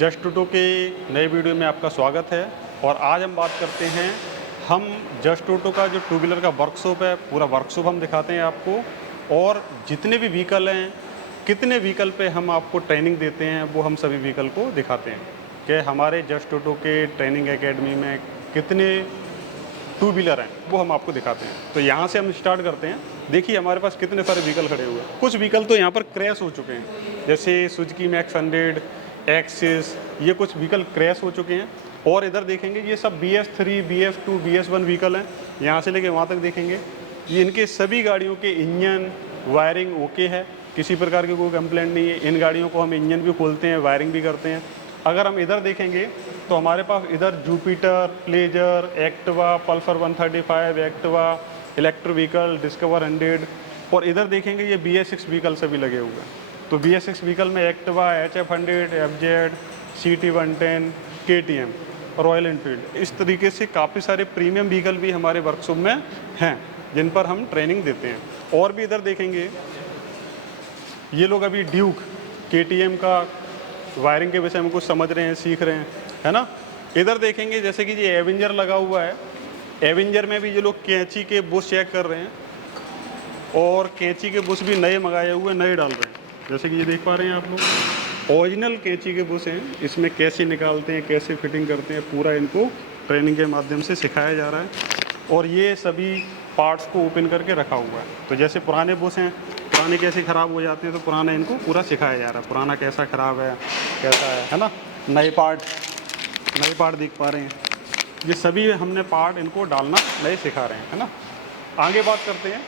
Just टूटो के नए video में आपका स्वागत है। और आज हम बात करते हैं, हम जस्ट टूटो का जो टू व्हीलर का वर्कशॉप है, पूरा वर्कशॉप हम दिखाते हैं आपको। और जितने भी व्हीकल हैं, कितने व्हीकल पे हम आपको ट्रेनिंग देते हैं, वो हम सभी व्हीकल को दिखाते हैं कि हमारे जस्ट टूटो के ट्रेनिंग एकेडमी में कितने टू व्हीलर हैं, वो हम आपको दिखाते हैं। तो यहाँ से हम स्टार्ट करते हैं। देखिए हमारे पास कितने सारे व्हीकल खड़े हुए हैं। कुछ व्हीकल तो यहाँ पर क्रैश हो चुके हैं, जैसे सुजुकी मैक्स 100, एक्सिस, ये कुछ व्हीकल क्रैश हो चुके हैं। और इधर देखेंगे ये सब BS3, BS2, BS1 व्हीकल हैं। यहाँ से लेके वहाँ तक देखेंगे, ये इनके सभी गाड़ियों के इंजन वायरिंग ओके है, किसी प्रकार की कोई कंप्लेंट नहीं है। इन गाड़ियों को हम इंजन भी खोलते हैं, वायरिंग भी करते हैं। अगर हम इधर देखेंगे तो हमारे पास इधर Jupiter, pleasure, Activa, Pulsar 135, Activa, electric vehicle, discover 100। और इधर देखेंगे ये BS6 व्हीकल सभी लगे हुए हैं। तो BS6 व्हीकल में Activa, HF 100, FZ, CT 110, KTM, royal Enfield, इस तरीके से काफ़ी सारे प्रीमियम व्हीकल भी हमारे वर्कशॉप में हैं, जिन पर हम ट्रेनिंग देते हैं। और भी इधर देखेंगे, ये लोग अभी ड्यूक KTM का वायरिंग के विषय में कुछ समझ रहे हैं, सीख रहे हैं, है ना। इधर देखेंगे जैसे कि ये एवेंजर लगा हुआ है, एवेंजर में भी ये लोग कैंची के बुश चेक कर रहे हैं। और कैंची के बुश भी नए मंगाए हुए, नए डाल रहे हैं। जैसे कि ये देख पा रहे हैं आप लोग, ओरिजिनल कैंची के बुश हैं। इसमें कैसे निकालते हैं, कैसे फिटिंग करते हैं, पूरा इनको ट्रेनिंग के माध्यम से सिखाया जा रहा है। और ये सभी पार्ट्स को ओपन करके रखा हुआ है। तो जैसे पुराने बुश हैं, पुराने कैसे ख़राब हो जाते हैं, तो पुराना इनको पूरा सिखाया जा रहा है, पुराना कैसा ख़राब है, कैसा है ना। नए पार्ट देख पा रहे हैं, ये सभी हमने पार्ट इनको डालना नए सिखा रहे हैं, है ना। आगे बात करते हैं,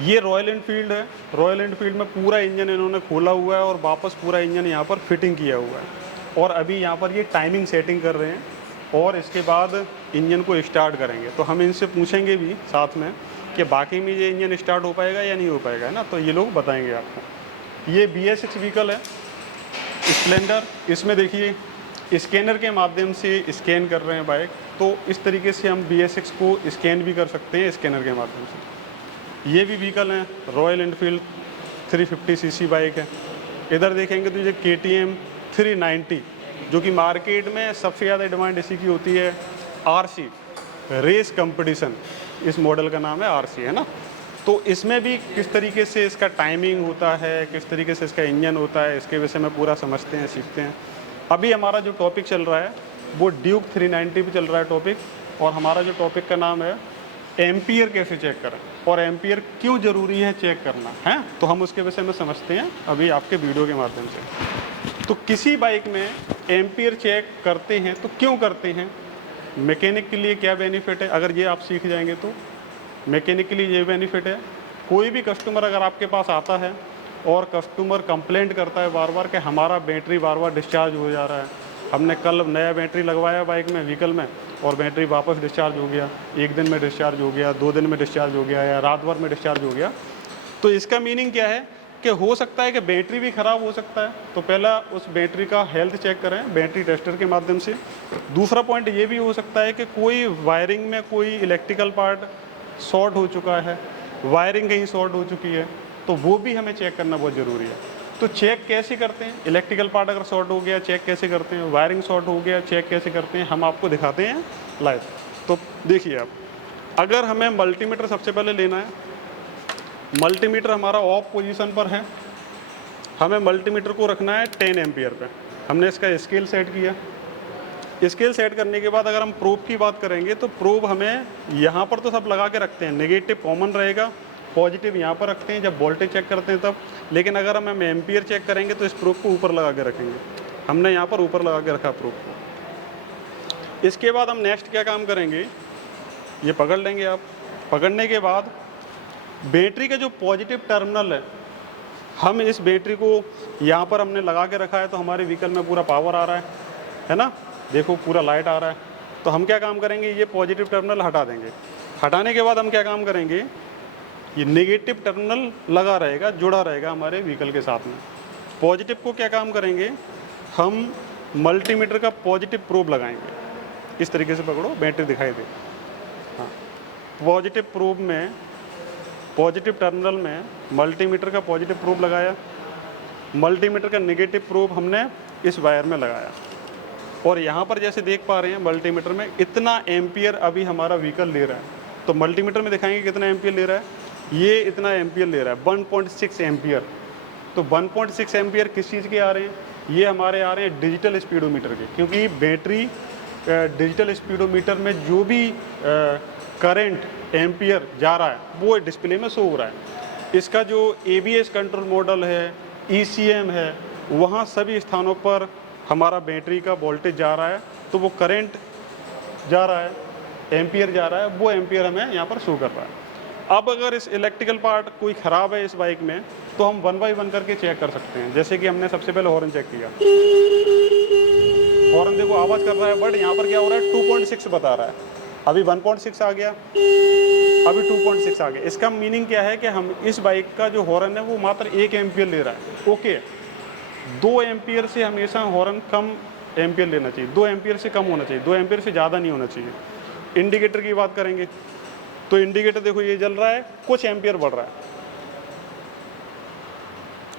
ये रॉयल एनफील्ड है। रॉयल एनफील्ड में पूरा इंजन इन्होंने खोला हुआ है और वापस पूरा इंजन यहाँ पर फिटिंग किया हुआ है। और अभी यहाँ पर ये टाइमिंग सेटिंग कर रहे हैं और इसके बाद इंजन को स्टार्ट करेंगे। तो हम इनसे पूछेंगे भी साथ में कि बाकी में ये इंजन स्टार्ट हो पाएगा या नहीं हो पाएगा, है ना। तो ये लोग बताएंगे आपको। ये BS6 व्हीकल है, स्प्लेंडर। इसमें देखिए स्कैनर के माध्यम से स्कैन कर रहे हैं बाइक। तो इस तरीके से हम BS6 को स्कैन भी कर सकते हैं स्कैनर के माध्यम से। ये भी व्हीकल हैं, रॉयल एनफील्ड 350cc बाइक है। इधर देखेंगे तो ये KTM 390, जो कि मार्केट में सबसे ज़्यादा डिमांड इसी की होती है। RC, रेस कंपटीशन, इस मॉडल का नाम है RC, है ना। तो इसमें भी किस तरीके से इसका टाइमिंग होता है, किस तरीके से इसका इंजन होता है, इसके विषय में पूरा समझते हैं, सीखते हैं। अभी हमारा जो टॉपिक चल रहा है वो ड्यूक 390 पे चल रहा है टॉपिक। और हमारा जो टॉपिक का नाम है एम्पियर कैसे चेक करें और एम्पियर क्यों ज़रूरी है चेक करना है। तो हम उसके विषय में समझते हैं अभी आपके वीडियो के माध्यम से। तो किसी बाइक में एम्पियर चेक करते हैं तो क्यों करते हैं, मैकेनिक के लिए क्या बेनिफिट है, अगर ये आप सीख जाएंगे तो मैकेनिक के लिए ये बेनिफिट है। कोई भी कस्टमर अगर आपके पास आता है और कस्टमर कंप्लेंट करता है बार बार कि हमारा बैटरी बार बार डिस्चार्ज हो जा रहा है, हमने कल नया बैटरी लगवाया बाइक में, व्हीकल में, और बैटरी वापस डिस्चार्ज हो गया, एक दिन में डिस्चार्ज हो गया, 2 दिन में डिस्चार्ज हो गया, या रात भर में डिस्चार्ज हो गया। तो इसका मीनिंग क्या है कि हो सकता है कि बैटरी भी ख़राब हो सकता है। तो पहला उस बैटरी का हेल्थ चेक करें बैटरी टेस्टर के माध्यम से। दूसरा पॉइंट ये भी हो सकता है कि कोई वायरिंग में कोई इलेक्ट्रिकल पार्ट शॉर्ट हो चुका है, वायरिंग कहीं शॉर्ट हो चुकी है, तो वो भी हमें चेक करना बहुत ज़रूरी है। तो चेक कैसे करते हैं, इलेक्ट्रिकल पार्ट अगर शॉर्ट हो गया चेक कैसे करते हैं, वायरिंग शॉर्ट हो गया चेक कैसे करते हैं, हम आपको दिखाते हैं लाइव। तो देखिए आप, अगर हमें मल्टीमीटर सबसे पहले लेना है, मल्टीमीटर हमारा ऑफ पोजीशन पर है, हमें मल्टीमीटर को रखना है 10 एम्पियर पे। हमने इसका स्केल सेट किया। स्केल सेट करने के बाद अगर हम प्रोब की बात करेंगे तो प्रोब हमें यहाँ पर तो सब लगा के रखते हैं, नेगेटिव कॉमन रहेगा, पॉजिटिव यहाँ पर रखते हैं जब वोल्टेज चेक करते हैं तब। लेकिन अगर हम एम्पियर चेक करेंगे तो इस प्रोब को ऊपर लगा के रखेंगे। हमने यहाँ पर ऊपर लगा के रखा प्रोब को। इसके बाद हम नेक्स्ट क्या काम करेंगे, ये पकड़ लेंगे आप। पकड़ने के बाद बैटरी का जो पॉजिटिव टर्मिनल है, हम इस बैटरी को यहाँ पर हमने लगा के रखा है, तो हमारे व्हीकल में पूरा पावर आ रहा है ना। देखो पूरा लाइट आ रहा है। तो हम क्या काम करेंगे, ये पॉजिटिव टर्मिनल हटा देंगे। हटाने के बाद हम क्या काम करेंगे, ये नेगेटिव टर्मिनल लगा रहेगा, जुड़ा रहेगा हमारे व्हीकल के साथ में। पॉजिटिव को क्या काम करेंगे, हम मल्टीमीटर का पॉजिटिव प्रोब लगाएंगे। इस तरीके से पकड़ो, बैटरी दिखाई दे। हाँ, पॉजिटिव प्रोब में, पॉजिटिव टर्मिनल में मल्टीमीटर का पॉजिटिव प्रोब लगाया, मल्टीमीटर का नेगेटिव प्रोब हमने इस वायर में लगाया और यहाँ पर जैसे देख पा रहे हैं मल्टीमीटर में इतना एम्पियर अभी हमारा व्हीकल ले रहा है। तो मल्टीमीटर में दिखाएंगे कितना एम्पियर ले रहा है, ये इतना एम्पियर ले रहा है 1.6 एम्पियर। तो 1.6 एम्पियर किस चीज़ के आ रहे हैं, ये हमारे आ रहे हैं डिजिटल स्पीडोमीटर के, क्योंकि बैटरी डिजिटल स्पीडोमीटर में जो भी करंट एम्पियर जा रहा है वो डिस्प्ले में शो हो रहा है। इसका जो ABS कंट्रोल मॉडल है, ECM है, वहाँ सभी स्थानों पर हमारा बैटरी का वोल्टेज जा रहा है, तो वो करंट जा रहा है, एम्पियर जा रहा है, वो एम्पियर हमें यहाँ पर शो कर रहा है। अब अगर इस इलेक्ट्रिकल पार्ट कोई ख़राब है इस बाइक में, तो हम 1 बाई 1 करके चेक कर सकते हैं। जैसे कि हमने सबसे पहले हॉर्न चेक किया, हॉर्न देखो आवाज़ कर रहा है, बट यहाँ पर क्या हो रहा है 2.6 बता रहा है, अभी 1.6 आ गया, अभी 2.6 आ गया। इसका मीनिंग क्या है कि हम इस बाइक का जो हॉर्न है वो मात्र 1 एम्पियर ले रहा है। ओके, 2 एम्पियर से हमेशा हॉर्न कम एम्पियर लेना चाहिए, 2 एम्पियर से कम होना चाहिए, 2 एम्पियर से ज़्यादा नहीं होना चाहिए। इंडिकेटर की बात करेंगे तो इंडिकेटर देखो ये जल रहा है, कुछ एम्पियर बढ़ रहा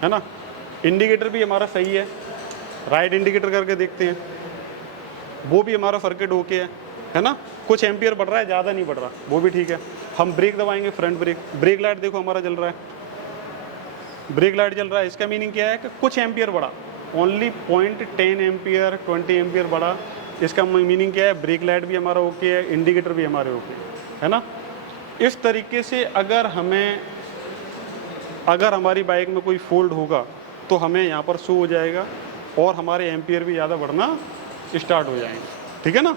है ना। इंडिकेटर भी हमारा सही है, राइट इंडिकेटर करके देखते हैं, वो भी हमारा सर्किट ओके है ना, कुछ एम्पियर बढ़ रहा है, ज़्यादा नहीं बढ़ रहा, वो भी ठीक है। हम ब्रेक दबाएंगे, फ्रंट ब्रेक, ब्रेक लाइट देखो हमारा जल रहा है, ब्रेक लाइट जल रहा है। इसका मीनिंग क्या है कि कुछ एम्पियर बढ़ा, ओनली 0.10 एम्पियर 20 एम्पियर बढ़ा। इसका मीनिंग क्या है, ब्रेक लाइट भी हमारा ओके है, इंडिकेटर भी हमारे ओके है ना। इस तरीके से अगर हमारी बाइक में कोई फॉल्ट होगा तो हमें यहाँ पर शो हो जाएगा और हमारे एम्पियर भी ज़्यादा बढ़ना स्टार्ट हो जाएंगे, ठीक है ना।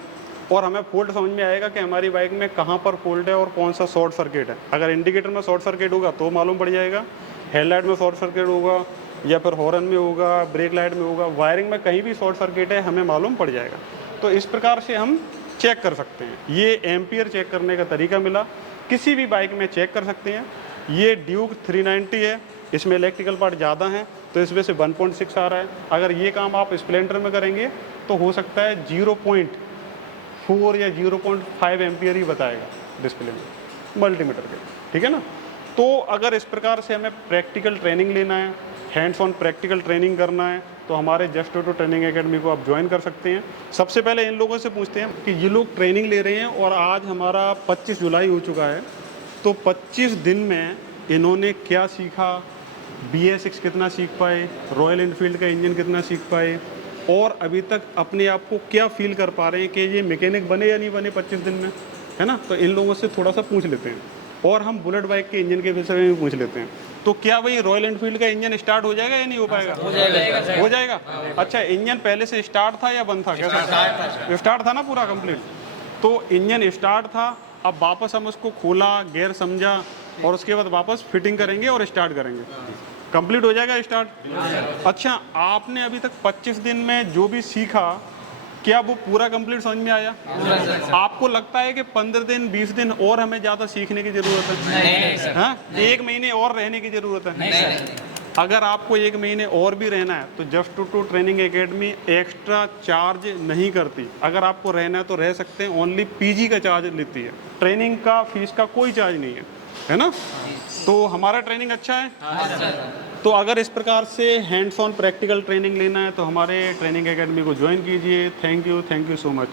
और हमें फॉल्ट समझ में आएगा कि हमारी बाइक में कहाँ पर फॉल्ट है और कौन सा शॉर्ट सर्किट है। अगर इंडिकेटर में शॉर्ट सर्किट होगा तो मालूम पड़ जाएगा, हेडलाइट में शॉर्ट सर्किट होगा या फिर हॉर्न में होगा, ब्रेक लाइट में होगा, वायरिंग में कहीं भी शॉर्ट सर्किट है हमें मालूम पड़ जाएगा। तो इस प्रकार से हम चेक कर सकते हैं। ये एम्पियर चेक करने का तरीका मिला, किसी भी बाइक में चेक कर सकते हैं। ये ड्यूक 390 है, इसमें इलेक्ट्रिकल पार्ट ज़्यादा हैं तो इस वजह से 1.6 आ रहा है। अगर ये काम आप स्प्लेंडर में करेंगे तो हो सकता है 0.4 या 0.5 एम्पियर ही बताएगा डिस्प्ले में मल्टीमीटर के, ठीक है ना। तो अगर इस प्रकार से हमें प्रैक्टिकल ट्रेनिंग लेना है, हैंड्स ऑन प्रैक्टिकल ट्रेनिंग करना है, तो हमारे जस्ट ऑटो ट्रेनिंग एकेडमी को आप ज्वाइन कर सकते हैं। सबसे पहले इन लोगों से पूछते हैं कि ये लोग ट्रेनिंग ले रहे हैं और आज हमारा 25 जुलाई हो चुका है, तो 25 दिन में इन्होंने क्या सीखा, BS6 कितना सीख पाए, रॉयल एनफील्ड का इंजन कितना सीख पाए, और अभी तक अपने आप को क्या फील कर पा रहे हैं कि ये मैकेनिक बने या नहीं बने 25 दिन में, है ना। तो इन लोगों से थोड़ा सा पूछ लेते हैं और हम बुलेट बाइक के इंजन के विषय में भी पूछ लेते हैं। तो क्या भाई रॉयल एनफील्ड का इंजन स्टार्ट हो जाएगा या नहीं हो पाएगा? हो जाएगा। अच्छा, इंजन पहले से स्टार्ट था या बंद था? कैसा स्टार्ट था ना, पूरा कंप्लीट। तो इंजन स्टार्ट था, अब वापस हम उसको खोला, गियर समझा और उसके बाद वापस फिटिंग करेंगे और स्टार्ट करेंगे, कंप्लीट हो जाएगा स्टार्ट। अच्छा, आपने अभी तक 25 दिन में जो भी सीखा क्या वो पूरा कंप्लीट समझ में आया? आपको लगता है कि 15 दिन 20 दिन और हमें ज़्यादा सीखने की ज़रूरत है? नहीं, हाँ, 1 महीने और रहने की ज़रूरत है? नहीं। अगर आपको 1 महीने और भी रहना है तो just auto training academy extra charge नहीं करती। अगर आपको रहना है तो रह सकते हैं, ओनली PG का चार्ज लेती है, ट्रेनिंग का फीस का कोई चार्ज नहीं है ना। तो हमारा ट्रेनिंग अच्छा है। तो अगर इस प्रकार से हैंड्स ऑन प्रैक्टिकल ट्रेनिंग लेना है तो हमारे ट्रेनिंग एकेडमी को ज्वाइन कीजिए। Thank you so much.